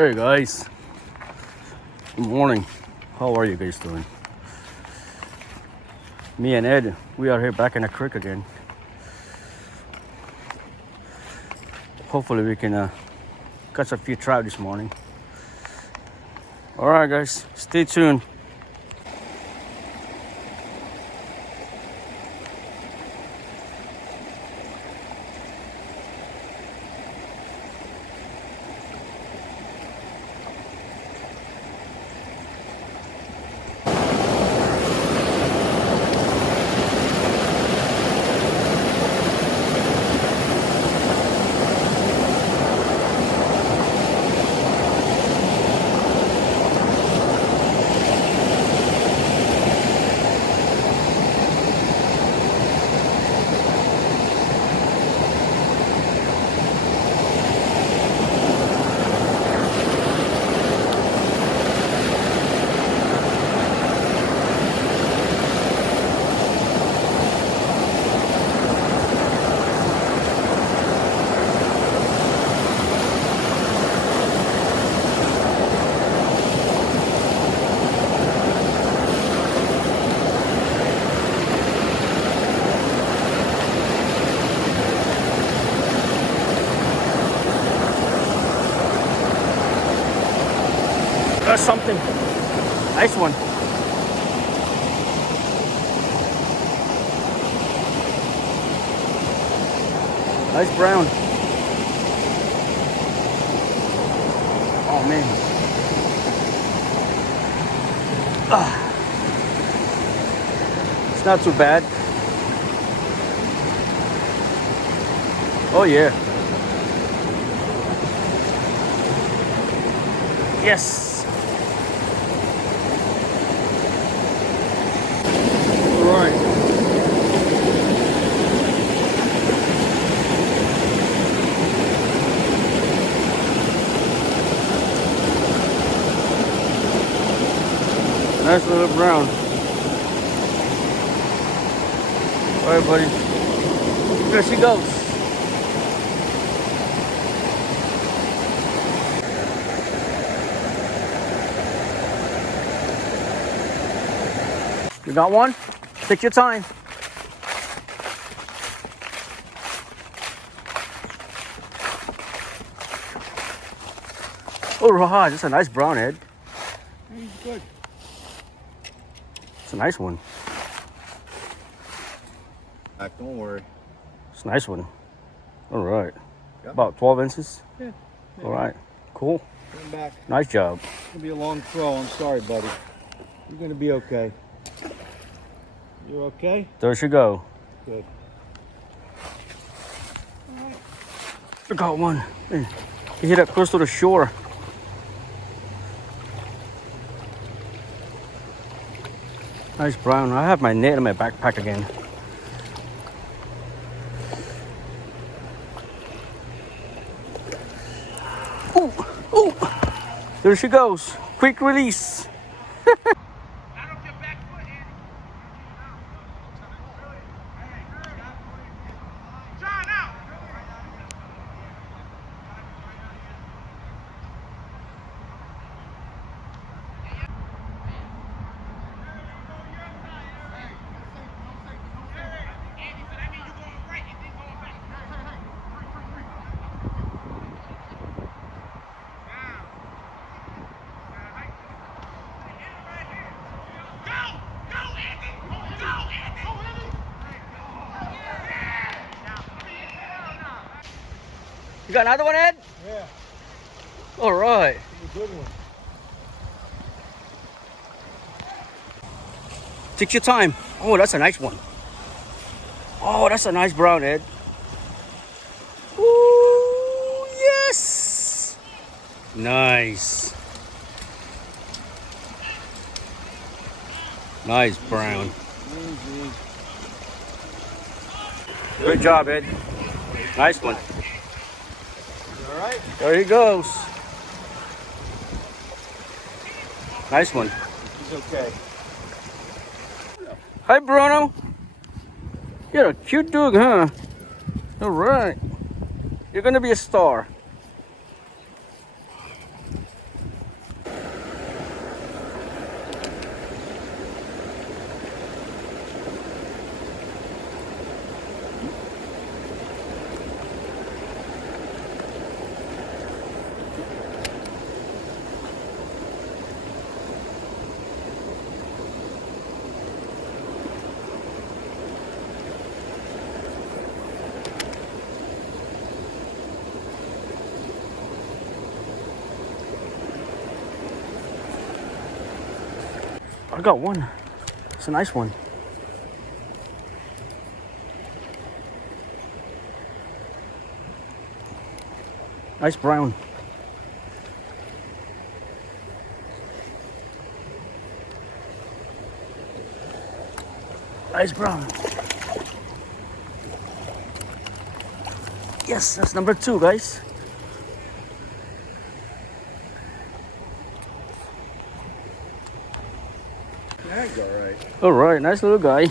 Hey guys, good morning. How are you guys doing? Me and Ed, we are here back in the creek again. Hopefully we can catch a few trout this morning. All right guys, stay tuned. That's something. Nice one. Nice brown. Oh man. It's not too bad. Oh yeah. Yes. All right. Nice little brown. All right, buddy. There she goes. You got one? Take your time. Oh, Raha, that's a nice brown head. He's good. It's a nice one. Don't worry. It's a nice one. All right. Yep. About 12 inches. Yeah. All right. Cool. Come back. Nice job. It's gonna be a long throw. I'm sorry, buddy. You're gonna be okay. You okay? There she go. Good. I got one. Man, you hit it close to the shore. Nice brown. I have my net in my backpack again. Ooh, ooh. There she goes. Quick release. You got another one, Ed? Yeah. All right. It's a good one. Take your time. Oh, that's a nice one. Oh, that's a nice brown, Ed. Ooh, yes. Nice. Nice brown. Easy. Good job, Ed. Nice one. You all right? There he goes. Nice one. He's okay. Hi, Bruno. You're a cute dog, huh? All right. You're gonna be a star. I got one. It's a nice one. Nice brown. Nice brown. Yes, that's number 2, guys. That's all right. All right, nice little guy.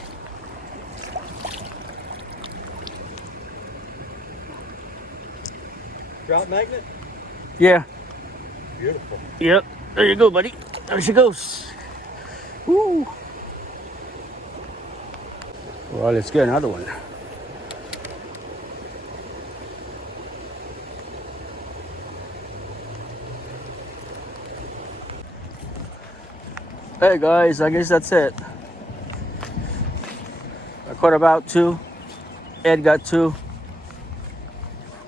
Trout magnet? Yeah. Beautiful. Yep. There you go, buddy. There she goes. Woo. Well, let's get another one. Hey guys, I guess that's it. I caught about 2. Ed got 2.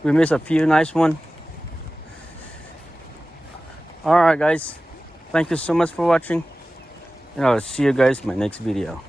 We missed a few nice one. All right, guys. Thank you so much for watching, and I'll see you guys in my next video.